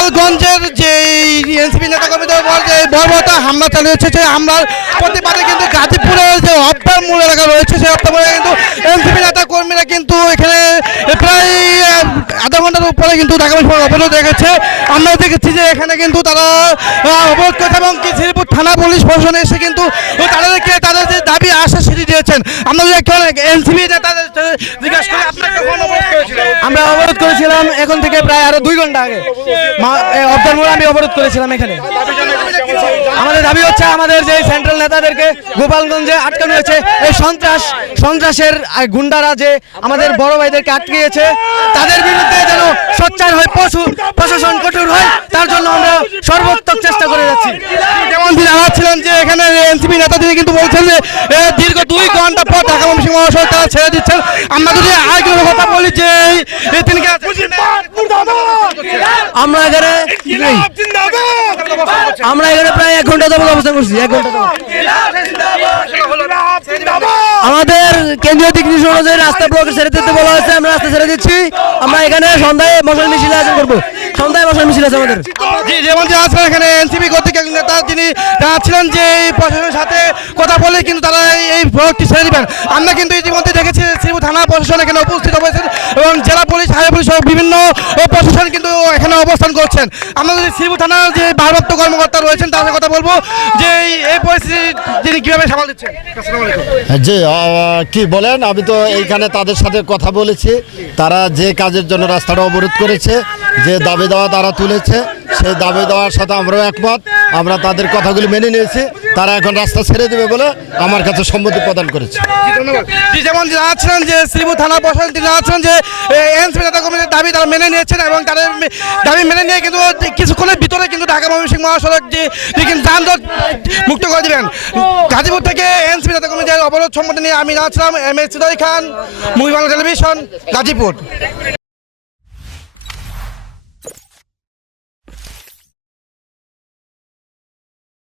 গোপালগঞ্জের যে এনসিপি নেতাকর্মীদের উপর যে বর্বরতা হামলা চালিয়েছে, সেই হামলার প্রতিবাদে কিন্তু গাজীপুরের যে অব্বার মূল এলাকা রয়েছে, সেই অব্বার মূলে কিন্তু এনসিপি নেতাকর্মীরা কিন্তু এখানে প্রায় আধা ঘন্টার উপরে কিন্তু ঢাকা মহানগর অবরোধ রেখেছে। আমরা দেখেছি যে এখানে কিন্তু তারা অবরোধ করেছে এবং শ্রীপুর থানা পুলিশ প্রশাসন এসে কিন্তু তাদেরকে তাদের যে দাবি আশা সেটি দিয়েছেন। আমরা যদি একটু এনসিপি নেতাদের জিজ্ঞাসা করি, আপনাকে কখন অবরোধ করেছিলেন? আমরা অবরোধ করেছিলাম এখন থেকে প্রায় আরো 2 ঘন্টা আগে। অবদান মূলে আমি অবরোধ করেছিলাম এখানে। আমাদের দাবি হচ্ছে আমাদের যে সেন্ট্রাল নেতাদেরকে গোপালগঞ্জে আটকানো হয়েছে, এই সন্ত্রাসের গুন্ডারা যে আমাদের বড় ভাইদেরকে আটকিয়েছে, তাদের বিরুদ্ধে যেন সোচ্চার হয় প্রশাসন কঠোর হয়, তার জন্য আমরা সর্বোত্তম চেষ্টা করে যাচ্ছি। যেমন জানাচ্ছিলেন যে এখানে এনসিপি নেতাদের কিন্তু বলছেন যে দীর্ঘ 2 ঘন্টা পর ঢাকা মহানগর মহাসড়ক তারা ছেড়ে দিচ্ছেন। আমরা যদি আর কোনো কথা বলি যে তিনি আমরা এখানে প্রায় 1 ঘন্টা যাবত অবস্থান করছি। 1 ঘন্টা যাবত আমাদের কেন্দ্রীয় দিক নির্দেশনা অনুযায়ী রাস্তা ব্লক ছেড়ে দিতে বলা হয়েছে, আমরা রাস্তা ছেড়ে দিচ্ছি। আমরা এখানে সন্ধ্যায় মশাল মিছিল আয়োজন করবো। সন্ধ্যায় মশাল মিছিল আছে আমাদের। যেমন যে আজকে এখানে এনসিপি কর্তৃক এক নেতা তিনি জানাচ্ছিলেন যে এই প্রশাসনের সাথে কথা বলে কিন্তু তারা এই ব্লকটি ছেড়ে দিবেন। আমরা কিন্তু ইতিমধ্যে দেখেছি শ্রীপুর থানা প্রশাসন এখানে উপস্থিত হয়েছেন এবং জেলা পুলিশ, হাইওয়ে পুলিশ সহ বিভিন্ন প্রশাসন কিন্তু এখানে অবস্থান করছেন। আমরা যদি শ্রীপুর থানার যে ভারপ্রাপ্ত কর্মকর্তা রয়েছেন তার সাথে কথা বলবো যে এই পরিস্থিতি তিনি কিভাবে সামাল দিচ্ছেন। আসসালামু আলাইকুম। জি, কি বলেন, আমি তো এইখানে তাদের সাথে কথা বলেছি। তারা যে কাজের জন্য রাস্তাটা অবরোধ করেছে, যে দাবি দেওয়া তারা তুলেছে, সেই দাবি দেওয়ার সাথে আমরাও একমত। আমরা তাদের কথাগুলি মেনে নিয়েছি। তারা এখন রাস্তা ছেড়ে দেবে বলে আমার কাছে সম্মতি প্রদান করেছে। যেমন জানাচ্ছিলেন যে শ্রীপুর থানা প্রশাসন তিনি জানাচ্ছিলেন যে এনসিপি নেতাকর্মীদের দাবি তারা মেনে নিয়েছেন এবং তাদের দাবি মেনে নিয়ে কিন্তু কিছুক্ষণের ভিতরে কিন্তু ঢাকা ময়মনসিংহ মহাসড়ক যে কিন্তু যানজট মুক্ত করে দেবেন। গাজীপুর থেকে এনসিপি নেতাকর্মীদের অবরোধ সম্মতি নিয়ে আমি জানাচ্ছিলাম MS খান, মুভি বাংলা টেলিভিশন, গাজীপুর।